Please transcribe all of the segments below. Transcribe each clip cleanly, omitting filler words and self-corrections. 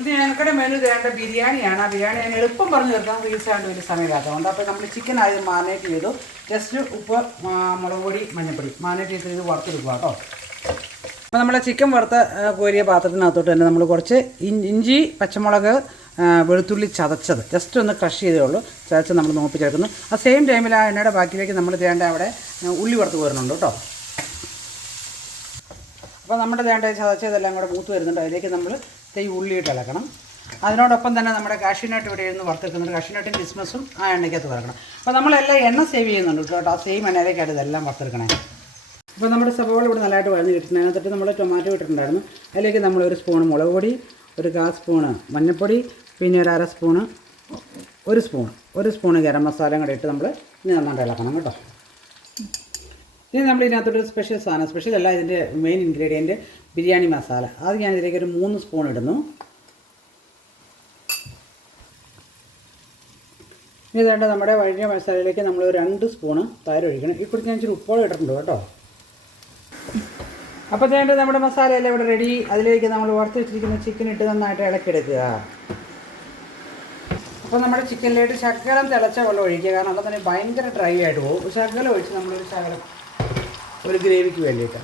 ഇത് ഞങ്ങളുടെ മെനു തേണ്ട ബിരിയാണിയാണ്. ആ ബിരിയാണി ഞാൻ എളുപ്പം പറഞ്ഞു തീർക്കാൻ റീസാണ്ട് വലിയ സമയമില്ലാത്തതുകൊണ്ട്. അപ്പോൾ നമ്മൾ ചിക്കൻ ആദ്യം മാരിനേറ്റ് ചെയ്തു. ജസ്റ്റ് ഉപ്പ്, മുളക് പൊടി, മഞ്ഞൾപ്പൊടി മാരിനേറ്റ് ചെയ്ത് ഇത് വറുത്തെടുക്കുക കേട്ടോ. അപ്പോൾ നമ്മളെ ചിക്കൻ വറുത്ത കോരിയ പാത്രത്തിനകത്തോട്ട് തന്നെ നമ്മൾ കുറച്ച് ഇഞ്ചി, പച്ചമുളക്, വെളുത്തുള്ളി ചതച്ചത് ജസ്റ്റ് ഒന്ന് ക്രഷ് ചെയ്തേ ഉള്ളൂ. ചതച്ച് നമ്മൾ നോപ്പിച്ചെടുക്കുന്നു. ആ സെയിം ടൈമിൽ ആ എണ്ണയുടെ ബാക്കിയിലേക്ക് നമ്മൾ തേണ്ട അവിടെ ഉള്ളി വറുത്ത് പോരുന്നുണ്ട് കേട്ടോ. അപ്പോൾ നമ്മുടെ തേണ്ട ചതച്ചതെല്ലാം കൂടെ മൂത്ത് വരുന്നുണ്ട്. അതിലേക്ക് നമ്മൾ ഈ ഉള്ളിയിട്ട് ഇളക്കണം. അതിനോടൊപ്പം തന്നെ നമ്മുടെ കാഷ്യൂനട്ട് ഇവിടെ ഇരുന്ന് വറുത്തെടുക്കുന്നുണ്ട്. കാഷ്യൂനട്ടും ക്രിസ്മസും ആ എണ്ണയ്ക്കകത്ത് വറക്കണം. അപ്പോൾ നമ്മളെല്ലാം എണ്ണ സേവ് ചെയ്യുന്നുണ്ട് കേട്ടോ. ആ സെയിം എണ്ണയിലേക്കാണ് ഇതെല്ലാം വറുത്തെടുക്കണേ. അപ്പോൾ നമ്മുടെ സവാള ഇവിടെ നല്ലതായിട്ട് വഴന്ന് കിട്ടുന്നത്. അതിനകത്തിട്ട് നമ്മൾ ടൊമാറ്റോ ഇട്ടിട്ടുണ്ടായിരുന്നു. അതിലേക്ക് നമ്മൾ 1 സ്പൂൺ മുളക് പൊടി, 1/4 സ്പൂണ് മഞ്ഞൾപ്പൊടി, പിന്നെ 1/2 സ്പൂണ്, 1 സ്പൂണ് ഗരം മസാലയും കൂടെ ഇട്ട് നമ്മൾ ഇനി നന്നായിട്ട് ഇളക്കണം കേട്ടോ. ഇനി നമ്മൾ ഇതിനകത്തൊരു സ്പെഷ്യൽ സാധനം, സ്പെഷ്യൽ അല്ല, ഇതിൻ്റെ മെയിൻ ഇൻഗ്രീഡിയൻറ്റ് ബിരിയാണി മസാല. അത് ഞാൻ ഇതിലേക്ക് ഒരു 3 സ്പൂൺ ഇടുന്നു. ഇനി ഇതേണ്ട നമ്മുടെ വഴിയ മസാലയിലേക്ക് നമ്മൾ 2 സ്പൂണ് തൈര് ഒഴിക്കണം. ഈ കുറിച്ച് ഞാൻ ഇച്ചിരി ഉപ്പോളം ഇട്ടിട്ടുണ്ട് കേട്ടോ. അപ്പോൾ ഇതേണ്ട നമ്മുടെ മസാലയെല്ലാം ഇവിടെ റെഡി. അതിലേക്ക് നമ്മൾ വറുത്ത് വെച്ചിരിക്കുന്ന ചിക്കൻ ഇട്ട് നന്നായിട്ട് ഇളക്കിയെടുക്കുക. അപ്പോൾ നമ്മുടെ ചിക്കനിലേക്ക് ശകലം തിളച്ച വെള്ളം ഒഴിക്കുക. കാരണം അല്ല തന്നെ ഭയങ്കര ഡ്രൈ ആയിട്ട് പോകും. ശകലം ഒഴിച്ച് നമ്മളൊരു ശകലം ഒരു ഗ്രേവിക്ക് വേണ്ടിയിട്ട്.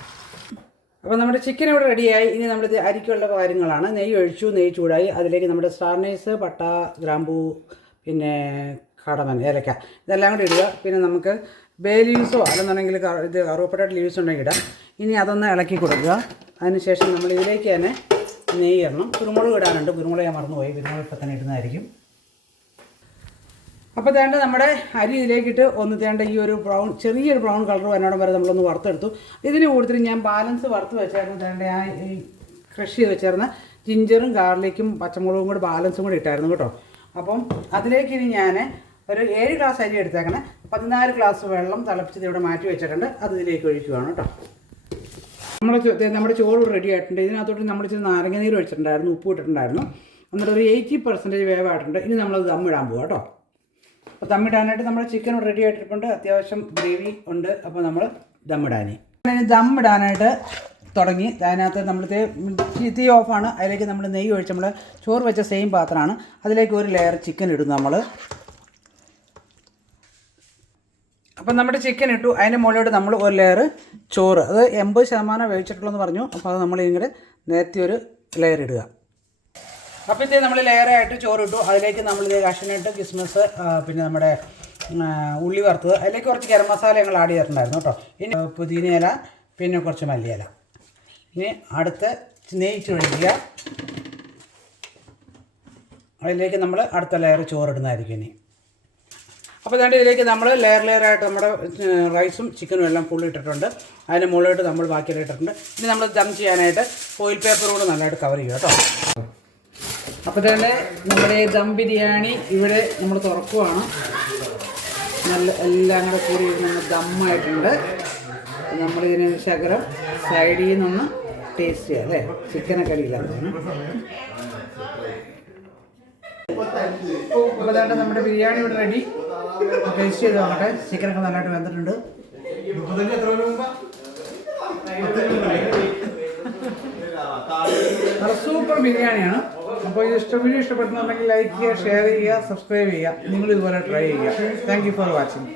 അപ്പോൾ നമ്മുടെ ചിക്കൻ ഇവിടെ റെഡിയായി. ഇനി നമ്മളിത് അരിക്കുള്ള കാര്യങ്ങളാണ്. നെയ്യ് ഒഴിച്ചു, നെയ്യ് ചൂടായി. അതിലേക്ക് നമ്മുടെ സ്റ്റാർനൈസ്, പട്ട, ഗ്രാമ്പൂ, പിന്നെ കടമൻ, ഏലക്ക ഇതെല്ലാം കൂടി ഇടുക. പിന്നെ നമുക്ക് ബേ ലീവ്സോ അല്ലെന്നുണ്ടെങ്കിൽ ഇത് കറുവപ്പട്ട ലീവ്സ് ഉണ്ടെങ്കിൽ ഇടാം. ഇനി അതൊന്ന് ഇളക്കി കൊടുക്കുക. അതിനുശേഷം നമ്മൾ ഇതിലേക്ക് തന്നെ നെയ്യ് ഇടണം. കുരുമുളക് ഇടാനുണ്ട്. കുരുമുളക് ഞാൻ മറന്നുപോയി. കുരുമുളക് ഇപ്പം തന്നെ ഇടുന്നതായിരിക്കും. അപ്പോൾ തേണ്ട നമ്മുടെ അരി ഇതിലേക്കിട്ട് ഒന്ന് തേണ്ട ഈ ഒരു ചെറിയൊരു ബ്രൗൺ കളർ വന്നോടം വരെ നമ്മളൊന്ന് വറുത്തെടുത്തു. ഇതിന് കൂടുതൽ ഞാൻ ബാലൻസ് വറുത്ത് വെച്ചായിരുന്നു. തേണ്ട ആ ഈ ക്രഷ് ചെയ്ത് വെച്ചായിരുന്ന ജിഞ്ചറും ഗാർലിക്കും പച്ചമുളകും കൂടി ബാലൻസും കൂടി ഇട്ടായിരുന്നു കേട്ടോ. അപ്പം അതിലേക്ക് ഇനി ഞാൻ ഒരു 7 ഗ്ലാസ് അരി എടുത്തേക്കണേ. 14 ഗ്ലാസ് വെള്ളം തിളപ്പിച്ചത് ഇവിടെ മാറ്റി വെച്ചിട്ടുണ്ട്. അത് ഇതിലേക്ക് ഒഴിക്കുകയാണ് കേട്ടോ. നമ്മുടെ ചോറ് റെഡി ആയിട്ടുണ്ട്. ഇതിനകത്തോട്ട് നമ്മൾ ഇച്ചിരി നാരങ്ങ നീര് ഒഴിച്ചിട്ടുണ്ടായിരുന്നു, ഉപ്പ് ഇട്ടിട്ടുണ്ടായിരുന്നു. എന്നിട്ട് ഒരു 80% വേവായിട്ടുണ്ട്. ഇനി നമ്മളത് ദമ്മിടാൻ പോകാം കേട്ടോ. അപ്പോൾ ദമ്മിടാനായിട്ട് നമ്മുടെ ചിക്കൻ റെഡി ആയിട്ടിട്ടുണ്ട്. അത്യാവശ്യം ഗ്രേവി ഉണ്ട്. അപ്പോൾ നമ്മൾ ദമ്മിടാനായിട്ട് തുടങ്ങി. അതിനകത്ത് നമ്മൾ തീ ഓഫാണ്. അതിലേക്ക് നമ്മൾ നെയ്യ് ഒഴിച്ച് നമ്മൾ ചോറ് വെച്ച സെയിം പാത്രമാണ്. അതിലേക്ക് ഒരു ലെയർ ചിക്കൻ ഇടുന്നു നമ്മൾ. അപ്പം നമ്മുടെ ചിക്കൻ ഇട്ടു. അതിൻ്റെ മുകളിലോട്ട് നമ്മൾ ഒരു ലെയർ ചോറ്, അത് 80% വേവിച്ചിട്ടുള്ളതെന്ന് പറഞ്ഞു. അപ്പോൾ അത് നമ്മൾ ഇങ്ങനെ നേരത്തെ ഒരു ലെയർ ഇടുക. അപ്പോൾ ഇത് നമ്മൾ ലെയറായിട്ട് ചോറ് ഇട്ടു. അതിലേക്ക് നമ്മൾ കാഷ്യൂനട്ട്, കിസ്മിസ്, പിന്നെ നമ്മുടെ ഉള്ളി വറുത്തത്, അതിലേക്ക് കുറച്ച് ഗരം മസാല ഞങ്ങൾ ആഡ് ചെയ്തിട്ടുണ്ടായിരുന്നു കേട്ടോ. ഇനി പുതിനയില, പിന്നെ കുറച്ച് മല്ലിയില. ഇനി അടുത്ത് നെയ്യ് ഒഴിക്കുക. അതിലേക്ക് നമ്മൾ അടുത്ത ലെയർ ചോറിടുന്നതായിരിക്കും ഇനി. അപ്പോൾ അതുകൊണ്ട് ഇതിലേക്ക് നമ്മൾ ലെയറായിട്ട് നമ്മുടെ റൈസും ചിക്കനും എല്ലാം ഫുൾ ഇട്ടിട്ടുണ്ട്. അതിന് മുകളിലോട്ട് നമ്മൾ ബാക്കിയെല്ലാം ഇട്ടിട്ടുണ്ട്. ഇനി നമ്മൾ ദം ചെയ്യാനായിട്ട് ഫോയിൽ പേപ്പറോട് നല്ലതായിട്ട് കവർ ചെയ്യുക കേട്ടോ. അപ്പോൾ തന്നെ നമ്മുടെ ദം ബിരിയാണി ഇവിടെ നമ്മൾ തുറക്കുവാണ്. നല്ല എല്ലാം കൂടെ കൂടി നമ്മൾ ദമ്മായിട്ടുണ്ട്. നമ്മളിതിന് ശകലം സൈഡിൽ നിന്നൊന്ന് ടേസ്റ്റ് ചെയ്യാം അല്ലേ. ചിക്കനൊക്കെ അടിയില്ലാത്തതാണ്. അപ്പോൾ അതുകൊണ്ട് നമ്മുടെ ബിരിയാണി ഇവിടെ റെഡി. ടേസ്റ്റ് ചെയ്ത് നോക്കട്ടെ. ചിക്കനൊക്കെ നല്ലതായിട്ട് വെന്തിട്ടുണ്ട്. നല്ല സൂപ്പർ ബിരിയാണിയാണ്. അപ്പോൾ ഇത് വീഡിയോ ഇഷ്ടപ്പെടുന്നുണ്ടെങ്കിൽ ലൈക്ക് ചെയ്യുക, ഷെയർ ചെയ്യുക, സബ്സ്ക്രൈബ് ചെയ്യുക. നിങ്ങളിതുപോലെ ട്രൈ ചെയ്യുക. Thank you for watching.